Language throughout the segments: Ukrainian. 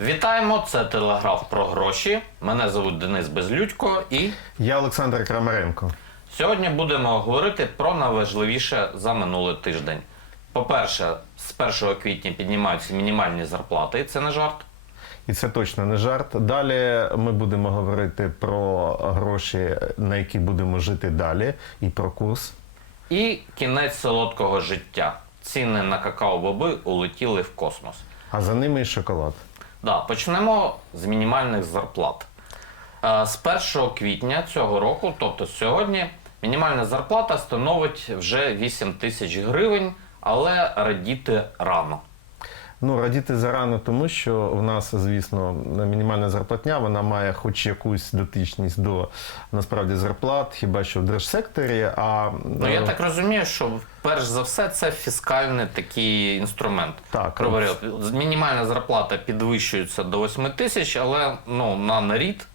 Вітаємо! Це телеграф про гроші. Мене звуть Денис Безлюдько, і Я Олександр Крамаренко. сьогодні будемо говорити про найважливіше за минулий тиждень. По-перше, з 1 квітня піднімаються мінімальні зарплати, і це не жарт. І це точно не жарт. Далі ми будемо говорити про гроші, на які будемо жити далі, і про курс. І кінець солодкого життя. Ціни на какао-боби улетіли в космос. А за ними і шоколад. Да, почнемо з мінімальних зарплат. Е, З 1 квітня цього року, тобто сьогодні, мінімальна зарплата становить вже 8 тисяч гривень, але радіти рано. Ну, радіти зарано, тому що в нас, звісно, мінімальна зарплатня, вона має хоч якусь дотичність до насправді зарплат, хіба що в держсекторі. А Ну я е, так розумію, що перш за все це фіскальний такий інструмент. Так. Говорю, мінімальна зарплата підвищується до 8 тисяч, але ну на нарід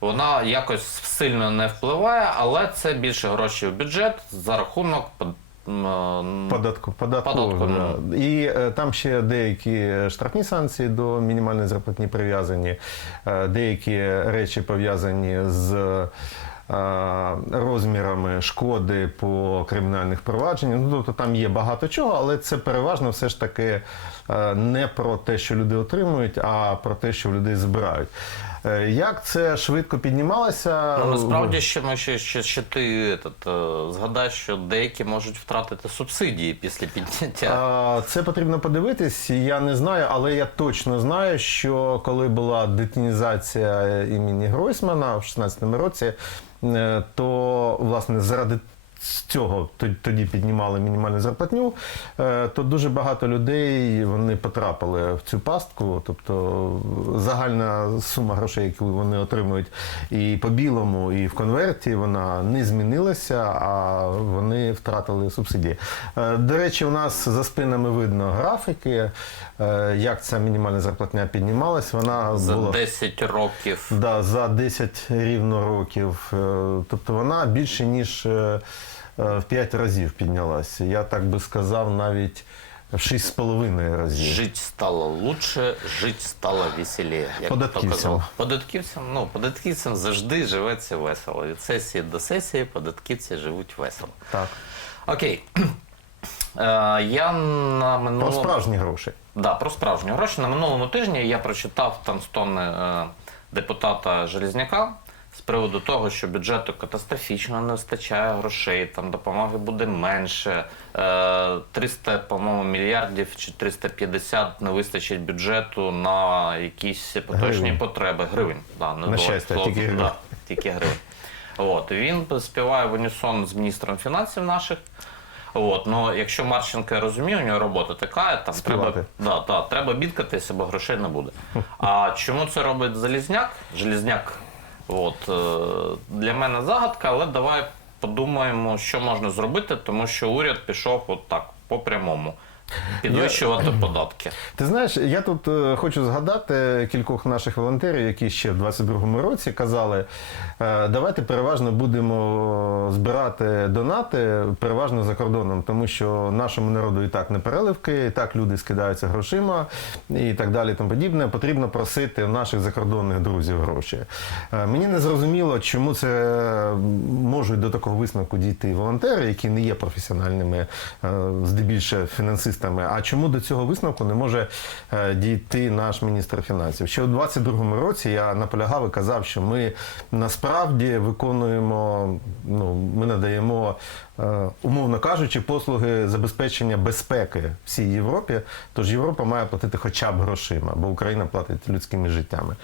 вона якось сильно не впливає, але це більше грошей в бюджет за рахунок под- м, е, Податку, Податку, да. І е, там ще деякі штрафні санкції до мінімальної зарплатні прив'язані, е, деякі речі пов'язані з е, розмірами шкоди по кримінальних провадженнях. Ну, тобто там є багато чого, але це переважно все ж таки е, не про те, що люди отримують, а про те, що людей збирають. Е, Як це швидко піднімалося? Ну, насправді ще ми ще, ще, ще ти етот, е, згадай, що деякі можуть втратити субсидії після підняття. Це потрібно подивитись. Я не знаю, але я точно знаю, що коли була детінізація імені Гройсмана в 16-му році, е, то власне заради цього тоді піднімали мінімальну зарплатню, е, то дуже багато людей вони потрапили в цю пастку. Тобто загальна сума грошей, яку вони отримують і по білому, і в конверті, вона не змінилася, а вони втратили субсидії. Е, До речі, у нас за спинами видно графіки, е, як ця мінімальна зарплатня піднімалась. Вона За була 10 років Да, за 10 рівно років. Тобто вона більше ніж в 5 разів піднялася. Я так би сказав, навіть в 6,5 разів. Жить стало лучше, жить стало веселіє. Як Податківцям. то казав. Податківцям, ну, податківцям завжди живеться весело. Від сесії до сесії податківці живуть весело. Так. Окей. Е, я на Про справжні гроші. Да, про справжні гроші. На минулому тижні я прочитав там стони е, депутата Железняка з приводу того, що бюджету катастрофічно не вистачає грошей, там допомоги буде менше. Е, 300, по-моєму, мільярдів чи 350 не вистачить бюджету на якісь поточні Гривень. потреби. Гривень. Да, не На щастя, слова. тільки гривень. Да, тільки гривень. От, він співає в унісон з міністром фінансів наших. От, ну, якщо Марченко я розумію, у нього робота така, там треба, да, да, треба бідкатися, бо грошей не буде. А чому це робить Залізняк? Желізняк, от, е, для мене загадка, але давай подумаємо, що можна зробити, тому що уряд пішов от так, по прямому. Підвищувати податки. Ти знаєш, я тут е, хочу згадати кількох наших волонтерів, які ще в 22-му році казали: е, давайте переважно будемо збирати донати переважно за кордоном, тому що нашому народу і так не переливки, і так люди скидаються грошима і так далі. Тому подібне. Потрібно просити у наших закордонних друзів гроші. Е, Мені не зрозуміло, чому це можуть до такого висновку дійти волонтери, які не є професіональними, е, здебільше фінансистами. А чому до цього висновку не може е, дійти наш міністр фінансів? Ще у 22-му році я наполягав і казав, що ми насправді виконуємо, ну ми надаємо, е, умовно кажучи, послуги забезпечення безпеки всій Європі. Тож Європа має платити хоча б грошима, бо Україна платить людськими життями.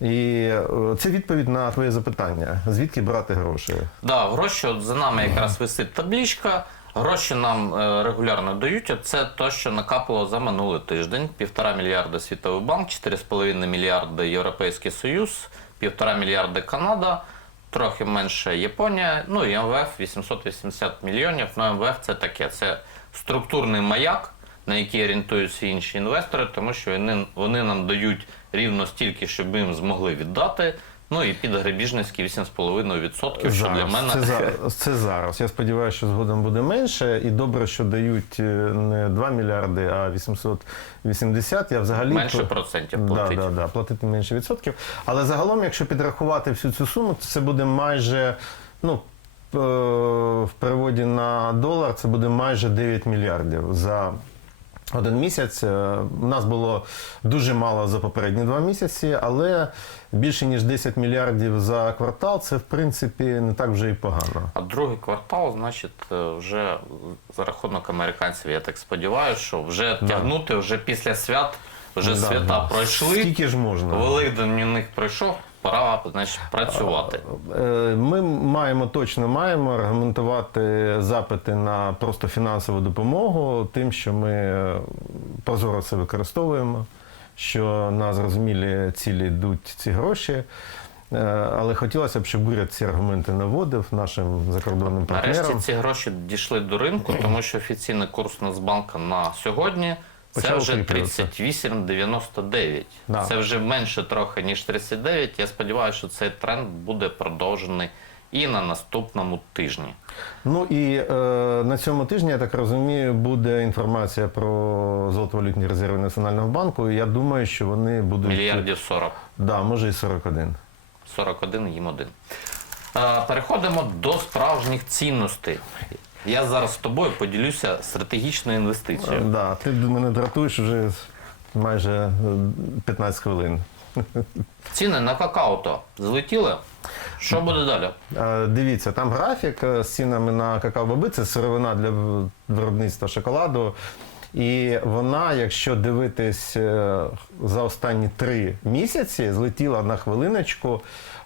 І е, це відповідь на твоє запитання: звідки брати гроші? Да, гроші, за нами якраз висить табличка. Гроші нам е, регулярно дають. Це те, що накапало за минулий тиждень. Півтора мільярда Світовий банк, 4,5 мільярди Європейський Союз, півтора мільярди Канада, трохи менше Японія. Ну і МВФ 880 мільйонів. Ну МВФ це таке. Це структурний маяк, на який орієнтуються інші інвестори, тому що вони, вони нам дають рівно стільки, щоб їм змогли віддати. Ну і під Гребіжницький 8,5%, що для мене Це, зараз. це зараз. Я сподіваюся, що згодом буде менше. І добре, що дають е, не 2 мільярди, а 880. Я взагалі менше процентів Да, платить. да, да, платити менше відсотків. Але загалом, якщо підрахувати всю цю суму, то це буде майже, ну, е, в переводі на долар, це буде майже 9 мільярдів за один місяць. Е, У нас було дуже мало за попередні два місяці, але більше ніж 10 мільярдів за квартал це в принципі не так вже і погано. А другий квартал, значить, е, вже за рахунок американців, я так сподіваюся, що вже тягнути вже після свят, вже Да, свята да. пройшли. Скільки ж можна? Великдень у них пройшов, пора значить, працювати. Е, Ми маємо точно маємо аргументувати запити на просто фінансову допомогу тим, що ми е, прозоро це використовуємо, що на зрозумілі цілі йдуть ці гроші. Е, Але хотілося б, щоб уряд ці аргументи наводив нашим закордонним Нарешті ці гроші дійшли до ринку, тому що офіційний курс Нацбанка на сьогодні це вже укріплюватися. 38,99. Да. Це вже менше трохи, ніж 39. Я сподіваюся, що цей тренд буде продовжений і на наступному тижні. Ну і е, на цьому тижні, я так розумію, буде інформація про золотовалютні резерви Національного банку. І я думаю, що вони будуть Мільярдів 40. Да, може і 41. 41 їм один. Е, Переходимо до справжніх цінностей. Я зараз з тобою поділюся стратегічною інвестицією. Да, ти мене дратуєш вже майже е, 15 хвилин. Ціни на какао-то злетіли. Що буде далі? Е, Дивіться, там графік е, з цінами на какао-боби, це сировина для виробництва шоколаду. І вона, якщо дивитись е, за останні три місяці, злетіла на хвилиночку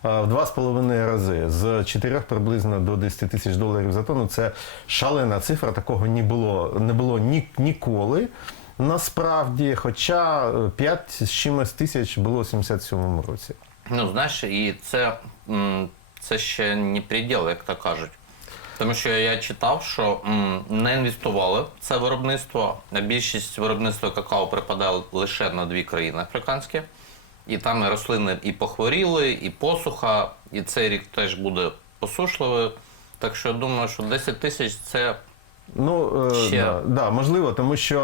е, в два з половиною рази з 4 приблизно до 10 тисяч доларів за тонну. Це шалена цифра, такого не було, не було ні, ніколи. Насправді, хоча 5 з чимось тисяч було у 77-му році. Ну, знаєш, і це, це ще не приділ, як то кажуть. Тому що я читав, що м, не інвестували в це виробництво. Більшість виробництва какао припадає лише на дві країни африканські. І там і рослини і похворіли, і посуха, і цей рік теж буде посушливий. Так що я думаю, що 10 тисяч це Ну, е, Ще. да, да, можливо, тому що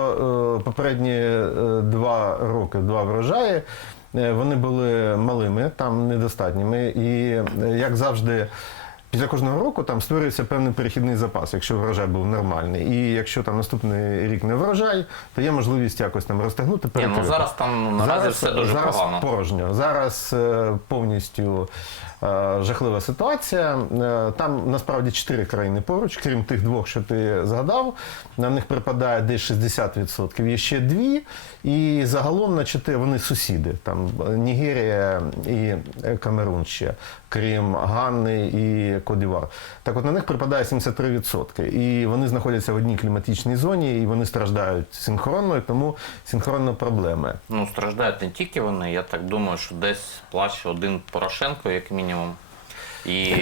е, попередні е, два роки, два врожаї, е, вони були малими, там недостатніми. І е, як завжди, після кожного року там створюється певний перехідний запас, якщо врожай був нормальний. І якщо там наступний рік не врожай, то є можливість якось там розтягнути ні, ну зараз там наразі все дуже зараз погано. порожньо. Зараз е, повністю е, жахлива ситуація. Е, там насправді чотири країни поруч, крім тих двох, що ти згадав. На них припадає десь 60%. Є ще дві, і загалом на чотири вони сусіди. Там Нігерія і Камерун ще, крім Ганни і Кодівар. Так от на них припадає 73%. І вони знаходяться в одній кліматичній зоні, і вони страждають синхронно, і тому синхронно проблеми. Ну, страждають не тільки вони. Я так думаю, що десь плаче один Порошенко, як мінімум. І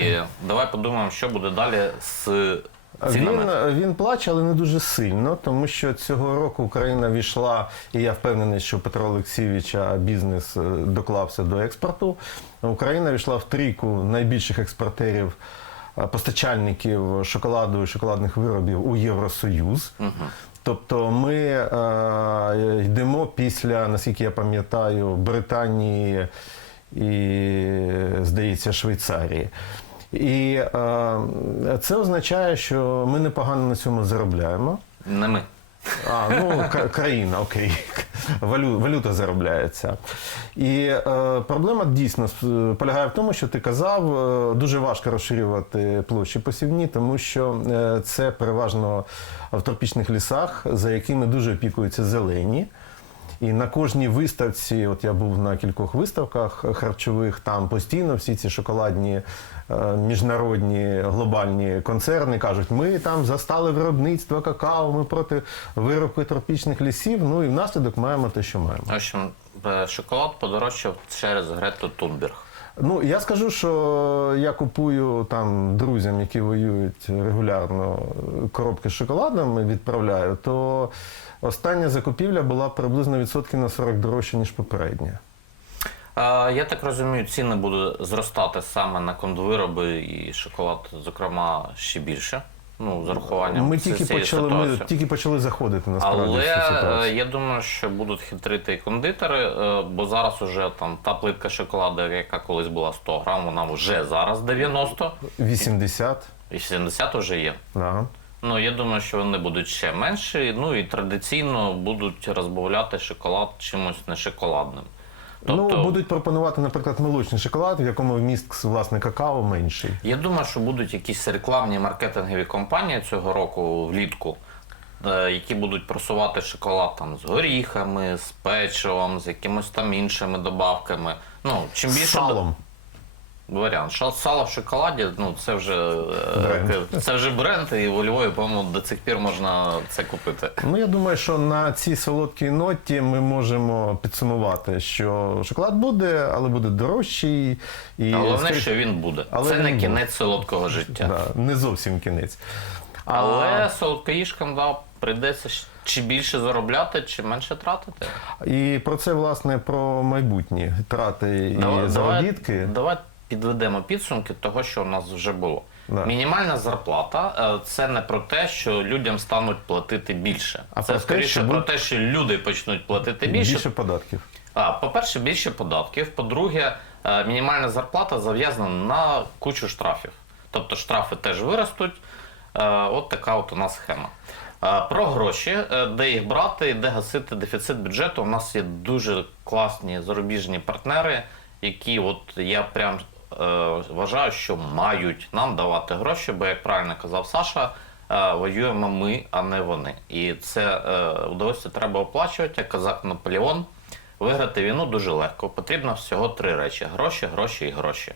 давай подумаємо, що буде далі з. Він, він плаче, але не дуже сильно, тому що цього року Україна війшла, і я впевнений, що Петро Олексійовича бізнес е, доклався до експорту. Україна війшла в трійку найбільших експортерів. е, Постачальників шоколаду і шоколадних виробів у Євросоюз. Тобто ми е, йдемо після, наскільки я пам'ятаю, Британії і, здається, Швейцарії. І е, це означає, що ми непогано на цьому заробляємо. Не ми. А, ну, країна, окей. Валю, валюта заробляється. І е, проблема дійсно полягає в тому, що ти казав, е, дуже важко розширювати площі посівні, тому що е, це переважно в тропічних лісах, за якими дуже опікуються зелені. І на кожній виставці, от я був на кількох виставках харчових, там постійно всі ці шоколадні е, міжнародні глобальні концерни кажуть, ми там застали виробництво какао, ми проти виробки тропічних лісів. Ну і внаслідок маємо те, що маємо. В общем, е, шоколад подорожчав через Грету Тунберг. Ну я скажу, що я купую там друзям, які воюють регулярно коробки з шоколадом і відправляю, то остання закупівля була приблизно відсотків на 40 дорожче, ніж попередня. Я так розумію, ціни будуть зростати саме на кондвироби і шоколад, зокрема, ще більше. Ну, з урахуванням Ми цієї тільки почали, ми ситуації. тільки почали заходити насправді Але в цю е, ситуацію. я думаю, що будуть хитрити і кондитери, е, бо зараз уже там та плитка шоколаду, яка колись була 100 грам, вона вже зараз 90, 80. і 70 вже є. Да. Ну, я думаю, що вони будуть ще менші. Ну і традиційно будуть розбавляти шоколад чимось не шоколадним. Тобто, Ну, будуть пропонувати, наприклад, молочний шоколад, в якому вміст власне какао менший. я думаю, що будуть якісь рекламні маркетингові компанії цього року влітку, е, які будуть просувати шоколад там з горіхами, з печивом, з якимось там іншими добавками. Ну, чим більше салом. Варіант. Сало в шоколаді, ну це вже е, Бренд. це вже бренд, і у Львові, по-моєму, до цих пір можна це купити. Ну, я думаю, що на цій солодкій ноті ми можемо підсумувати, що шоколад буде, але буде дорожчий. І Головне, що він буде. Але це він не буде. кінець солодкого життя. да, не зовсім кінець. Але солодкоїжкам да, прийдеться чи більше заробляти, чи менше тратити. І про це, власне, про майбутні трати і Давай- заробітки. Давай підведемо підсумки того, що у нас вже було. Да. Мінімальна зарплата е, це не про те, що людям стануть платити більше. А це про те, скоріше що про те, що люди почнуть платити більше. Більше податків. А, по-перше, більше податків. По-друге, е, мінімальна зарплата зав'язана на кучу штрафів. Тобто штрафи теж виростуть. Е, От така от у нас схема. Про гроші, де їх брати, де гасити дефіцит бюджету. У нас є дуже класні зарубіжні партнери, які от я прям вважаю, що мають нам давати гроші, бо як правильно казав Саша, е, воюємо ми, а не вони. І це е, удовольствие треба оплачувати, як казав Наполеон. Виграти війну дуже легко. Потрібно всього три речі: гроші, гроші і гроші.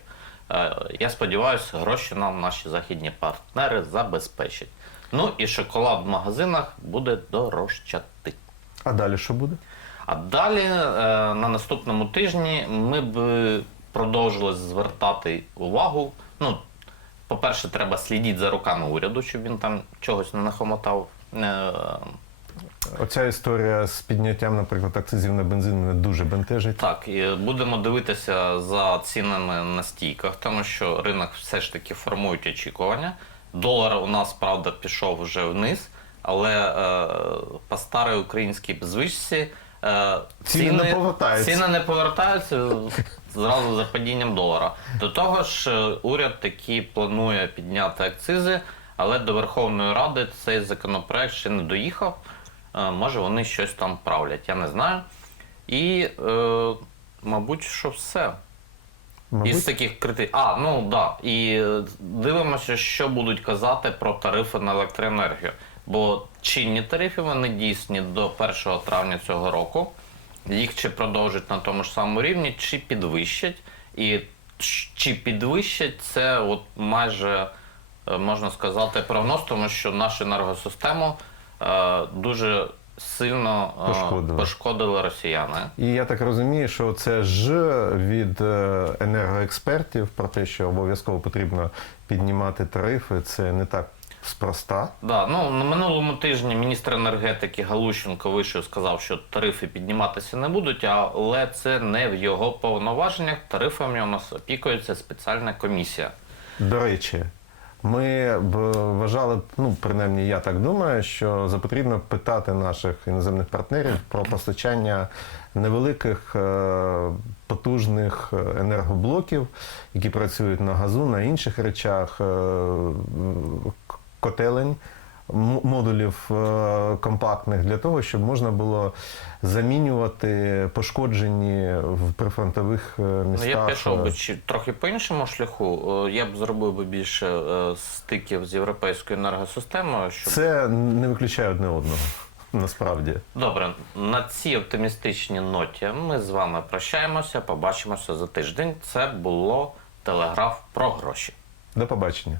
Е, Я сподіваюся, гроші нам наші західні партнери забезпечать. Ну і шоколад в магазинах буде дорожчати. А далі що буде? А далі е, на наступному тижні ми б продовжили звертати увагу. Ну, по-перше, треба слідити за руками уряду, щоб він там чогось не нахомотав. Е, Оця історія з підняттям, наприклад, акцизів на бензин мене дуже бентежить. Так, і будемо дивитися за цінами на стійках, тому що ринок все ж таки формують очікування. Долар у нас, правда, пішов вже вниз, але е, по старій українській звичці е, Ціни не повертаються. Ціни не повертаються зразу за падінням долара. До того ж, е, уряд таки планує підняти акцизи, але до Верховної Ради цей законопроект ще не доїхав. Е, Може, вони щось там правлять, я не знаю. І, е, мабуть, що все. Із таких крити... А, ну да. І е, дивимося, що будуть казати про тарифи на електроенергію. Бо чинні тарифи вони дійсні до 1 травня цього року. Їх чи продовжать на тому ж самому рівні, чи підвищать. І чи підвищать це от майже е, можна сказати прогноз, тому що нашу енергосистему е, дуже сильно е, Пошкодили. пошкодили росіяни. і я так розумію, що це ж від е, енергоекспертів про те, що обов'язково потрібно піднімати тарифи, це не так спроста. Да, ну на минулому тижні міністр енергетики Галущенко вийшов сказав, що тарифи підніматися не будуть, але це не в його повноваженнях. Тарифами у нас опікується спеціальна комісія. До речі, ми б вважали, ну принаймні я так думаю, що за потрібно питати наших іноземних партнерів про постачання невеликих е, потужних е, енергоблоків, які працюють на газу, на інших речах, е, котелень. Модулів е, компактних для того, щоб можна було замінювати пошкоджені в прифронтових е, містах. Ну я пішов би е, чи трохи по іншому шляху. Е, Я б зробив би більше е, стиків з європейською енергосистемою, щоб Це не виключає одне одного. Насправді. добре на цій оптимістичній ноті. Ми з вами прощаємося. Побачимося за тиждень. Це було телеграф про гроші. До побачення.